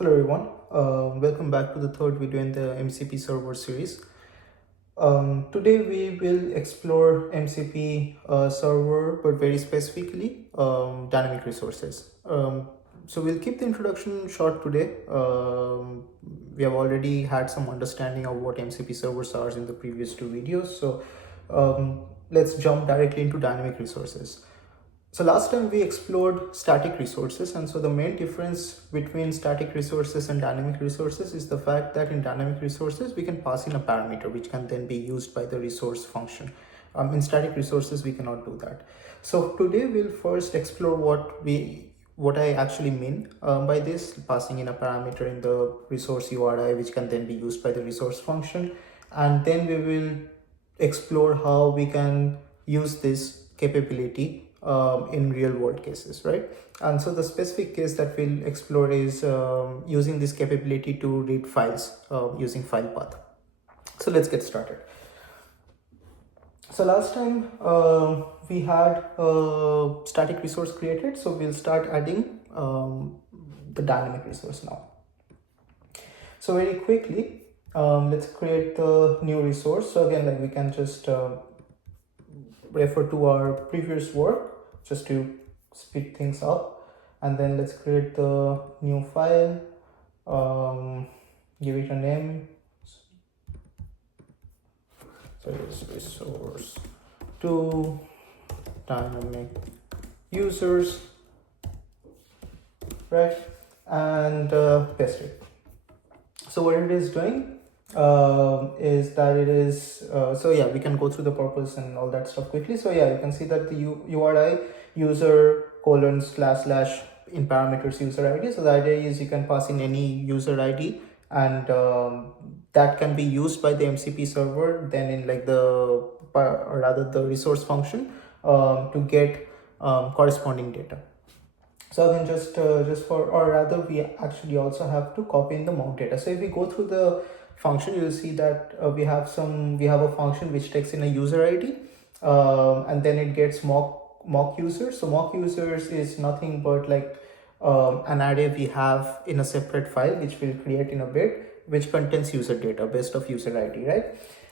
Hello everyone, welcome back to the third video in the MCP Server series. Today we will explore MCP Server, but very specifically dynamic resources. So we'll keep the introduction short today. We have already had some understanding of what MCP servers are in the previous two videos. So let's jump directly into dynamic resources. So last time we explored static resources, and so the main difference between static resources and dynamic resources is the fact that in dynamic resources we can pass in a parameter which can then be used by the resource function. In static resources we cannot do that. So today we'll first explore what I actually mean by this, passing in a parameter in the resource URI which can then be used by the resource function, and then we will explore how we can use this capability in real world cases, right? And so the specific case that we'll explore is using this capability to read files using filepath. So let's get started. So last time we had a static resource created, so we'll start adding the dynamic resource now. So very quickly, let's create the new resource. So again, like we can just refer to our previous work just to speed things up, and then let's create the new file, give it a name. So it's resource to dynamic users, right? And paste it. So what it is doing is that it is so yeah, we can go through the purpose and all that stuff quickly. So yeah, you can see that the URI user colon slash slash in parameters user ID. So the idea is you can pass in any user ID, and that can be used by the MCP server then in like the or rather the resource function to get corresponding data. So again, just for, or rather we actually also have to copy in the mock data. So if we go through the function, you'll see that we have a function which takes in a user ID, and then it gets mock users. So mock users is nothing but like an array we have in a separate file which we'll create in a bit, which contains user data based of user ID, right?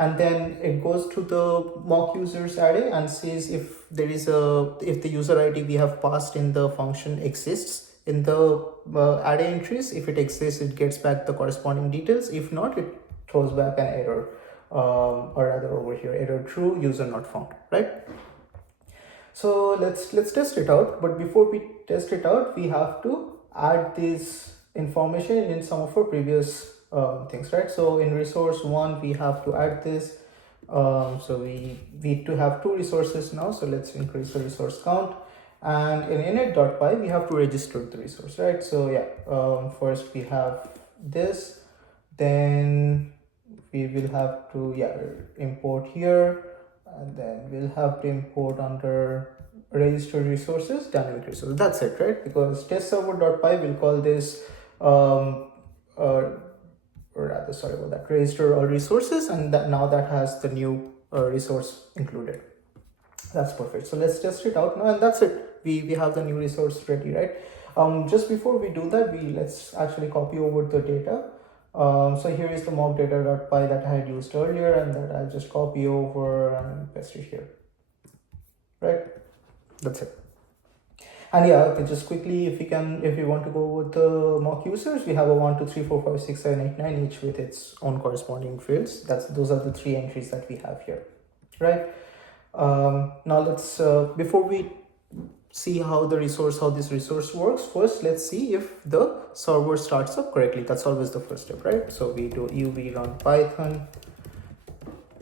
And then it goes to the mock users array and sees if there is if the user ID we have passed in the function exists in the array entries. If it exists, it gets back the corresponding details. If not, it throws back an error, or rather over here, error true, user not found, right? So let's test it out. But before we test it out, we have to add this information in some of our previous things, right? So in resource one, we have to add this. So we need to have two resources now. So let's increase the resource count. And in init.py, we have to register the resource, right? So yeah, first we have this, then we will have to import here, and then we'll have to import under registered resources dynamic resources. That's it, right? Because test server.py will call this or rather, sorry about that, register all resources, and that now that has the new resource included. That's perfect. So let's test it out now, and that's it. We have the new resource ready, right? Just before we do that, let's actually copy over the data. So here is the mock data.py that I had used earlier, and that I'll just copy over and paste it here, right? That's it. And yeah, okay, just quickly, if we want to go with the mock users, we have a 1, 2, 3, 4, 5, 6, 7, 8, 9, each with its own corresponding fields. Those are the three entries that we have here, right? Now let's before we see how this resource works, first let's see if the server starts up correctly. That's always the first step, right? So we do uv run python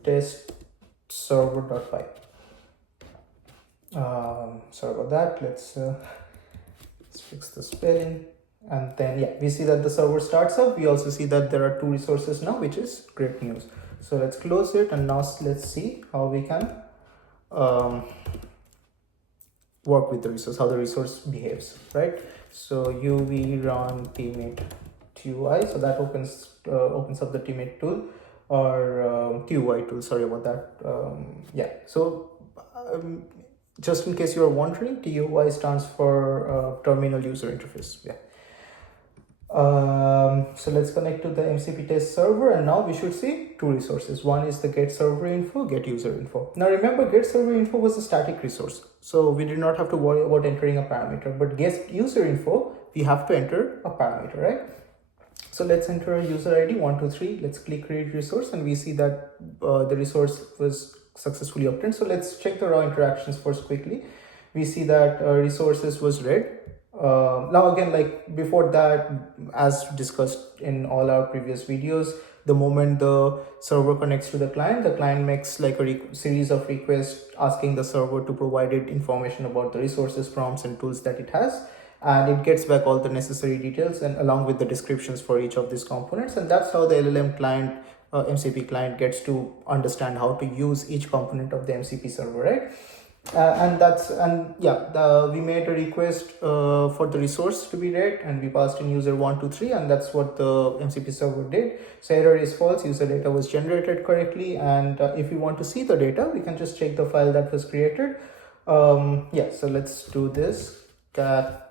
test server.py. Sorry about that. Let's fix the spelling. And then yeah, we see that the server starts up. We also see that there are two resources now, which is great news. So let's close it, and now let's see how we can work with the resource, how the resource behaves, right? So uv run tmate tui, so that opens up the tmate tool, or tui tool, sorry about that. Yeah, so just in case you are wondering, TUI stands for terminal user interface. Yeah. So let's connect to the MCP test server, and now we should see two resources. One is the get server info, get user info. Now remember, get server info was a static resource, so we did not have to worry about entering a parameter, but get user info, we have to enter a parameter, right? So let's enter a user ID 123. Let's click create resource, and we see that the resource was successfully obtained. So let's check the raw interactions first quickly. We see that resources was read. Now again, like before that, as discussed in all our previous videos, the moment the server connects to the client makes like a series of requests asking the server to provide it information about the resources, prompts, and tools that it has. And it gets back all the necessary details and along with the descriptions for each of these components. And that's how the LLM client, MCP client, gets to understand how to use each component of the MCP server, right? We made a request for the resource to be read, and we passed in user 123, and that's what the MCP server did. So error is false, user data was generated correctly. And if we want to see the data, we can just check the file that was created. So let's do this. Cat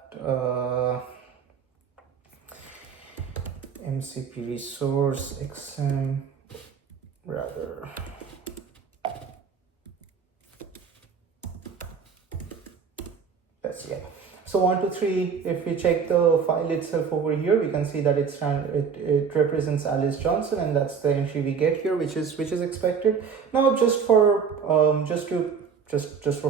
MCP Resource XM rather. So 123, if we check the file itself over here, we can see that it represents Alice Johnson, and that's the entry we get here, which is expected. Now just for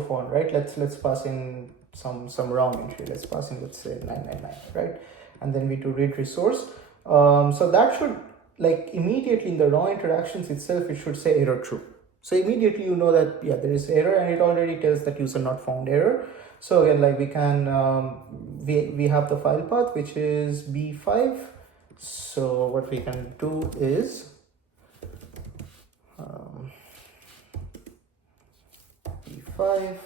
fun, right? Let's pass in some wrong entry. Let's pass in, let's say 999, right? And then we do read resource. So that should, like, immediately in the raw interactions itself, it should say error true. So immediately you know that there is error, and it already tells that user not found error. So again, like we can we have the file path, which is B5. So what we can do is B5,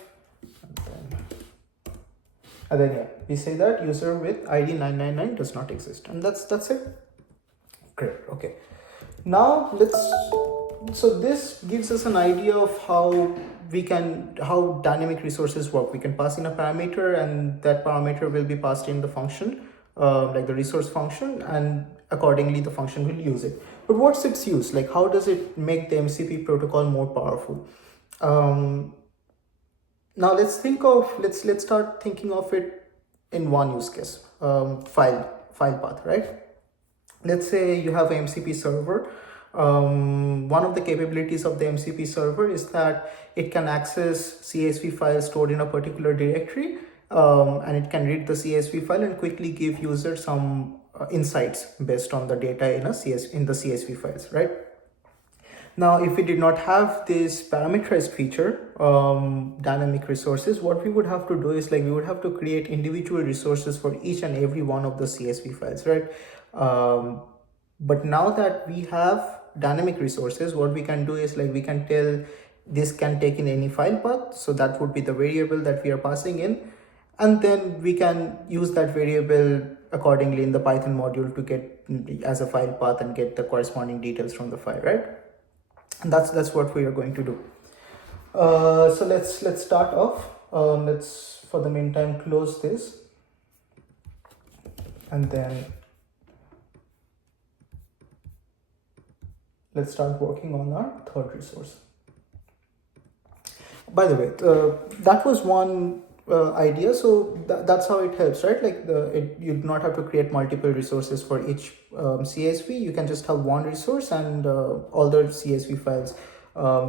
and then we say that user with ID 999 does not exist, and that's it. Great. Okay. Now so this gives us an idea of how dynamic resources work. We can pass in a parameter, and that parameter will be passed in the function, like the resource function, and accordingly the function will use it. But what's its use? Like, how does it make the MCP protocol more powerful? Now let's start thinking of it in one use case, file path, right? Let's say you have an MCP server. One of the capabilities of the MCP server is that it can access CSV files stored in a particular directory, and it can read the CSV file and quickly give users some insights based on the data in the CSV files, right? Now, if we did not have this parameterized feature, dynamic resources, what we would have to do is, like, we would have to create individual resources for each and every one of the CSV files, right? But now that we have dynamic resources, what we can do is, like, we can tell this can take in any file path. So that would be the variable that we are passing in. And then we can use that variable accordingly in the Python module to get as a file path and get the corresponding details from the file, right? And that's what we are going to do. So let's start off. Let's, for the meantime, close this, and then let's start working on our third resource. By the way, that was one idea. So that's how it helps, right? Like you do not have to create multiple resources for each CSV. You can just have one resource, and all the CSV files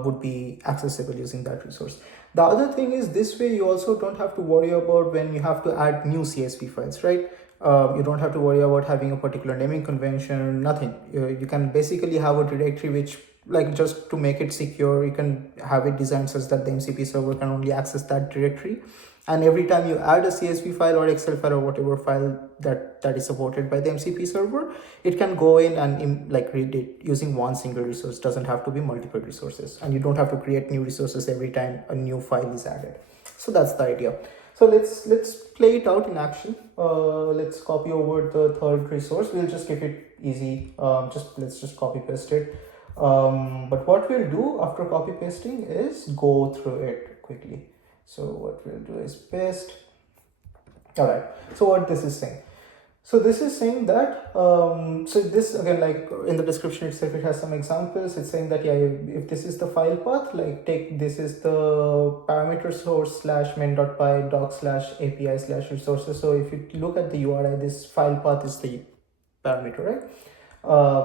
would be accessible using that resource. The other thing is, this way you also don't have to worry about when you have to add new CSV files, right? You don't have to worry about having a particular naming convention, nothing. You can basically have a directory which, like, just to make it secure, you can have it designed such that the MCP server can only access that directory. And every time you add a CSV file or Excel file or whatever file that is supported by the MCP server, it can go in and read it using one single resource. It doesn't have to be multiple resources, and you don't have to create new resources every time a new file is added. So that's the idea. So let's play it out in action. Let's copy over the third resource. We'll just keep it easy. Let's just copy paste it. But what we'll do after copy pasting is go through it quickly. So what we'll do is paste. All right. So what this is saying, So this is saying that, so this again, like in the description itself, it has some examples. It's saying that, yeah, if this is the file path, like this is the parameter source slash main.py doc slash API slash resources. So if you look at the URI, this file path is the parameter, right?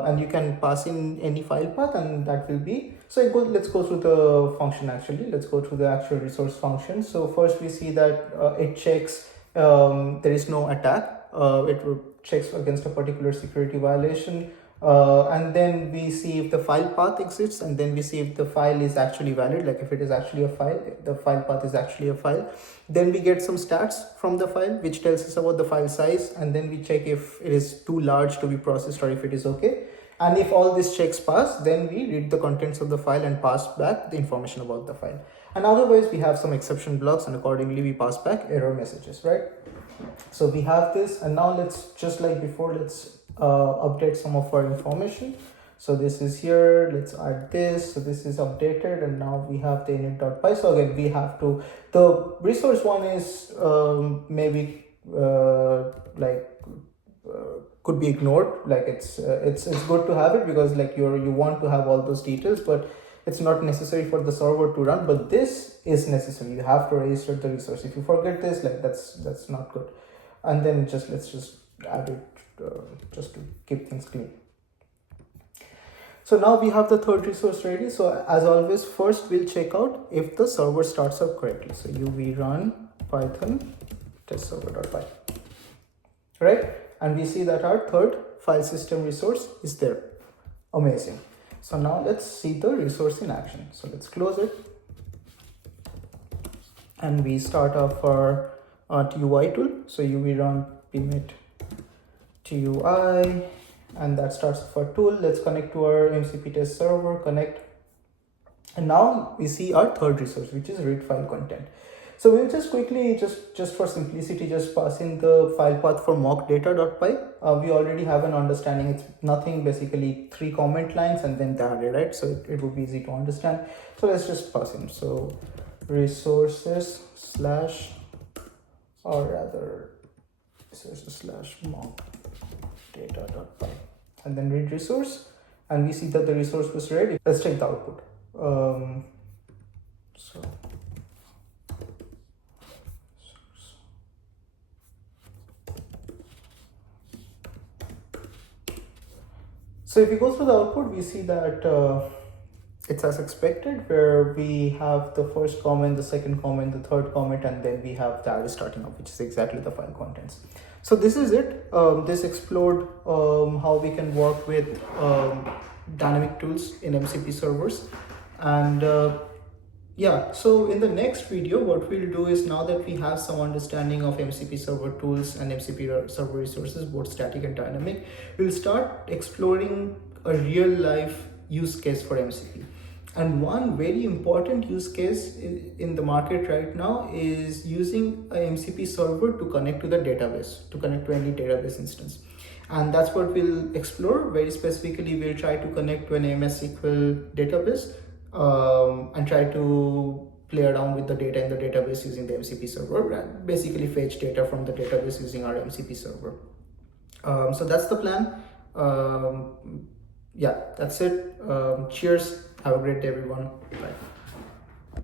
And you can pass in any file path, and that will be, so let's go through the function actually. Let's go through the actual resource function. So first we see that it checks there is no attack. It checks against a particular security violation, and then we see if the file path exists, and then we see if the file is actually valid, like if it is actually a file, if the file path is actually a file. Then we get some stats from the file which tells us about the file size, and then we check if it is too large to be processed or if it is okay. And if all these checks pass, then we read the contents of the file and pass back the information about the file. And otherwise we have some exception blocks, and accordingly we pass back error messages, right? So we have this, and now let's, just like before, let's update some of our information. So this is here, let's add this. So this is updated, and now we have the init.py. So again, we have to, the resource one is maybe could be ignored. Like it's good to have it because like you want to have all those details, but it's not necessary for the server to run. But this is necessary. You have to register the resource. If you forget this, like that's not good. And then let's just add it just to keep things clean. So now we have the third resource ready. So as always, first we'll check out if the server starts up correctly. So uv run python test server.py, right? And we see that our third file system resource is there. Amazing. So now let's see the resource in action. So let's close it, and we start off our TUI tool. So uv run pmit TUI, and that starts off our tool. Let's connect to our MCP test server, connect. And now we see our third resource, which is read file content. So we'll just quickly, just for simplicity, just pass in the file path for mockdata.py. We already have an understanding. It's nothing, basically 3 comment lines and then the array, right? So it would be easy to understand. So let's just pass in. So resources slash, or rather resources slash mockdata.py, and then read resource. And we see that the resource was ready. Let's check the output. So if we go through the output, we see that it's as expected, where we have the first comment, the second comment, the third comment, and then we have the array starting up, which is exactly the file contents. So this is it. This explored how we can work with dynamic tools in MCP servers. And yeah, so in the next video, what we'll do is, now that we have some understanding of MCP server tools and MCP server resources, both static and dynamic, we'll start exploring a real life use case for MCP. And one very important use case in the market right now is using a MCP server to connect to the database, to connect to any database instance. And that's what we'll explore. Very specifically, we'll try to connect to an MS SQL database and try to play around with the data in the database using the MCP server, and basically fetch data from the database using our MCP server. So that's the plan. Yeah, that's it. Cheers. Have a great day, everyone. Bye.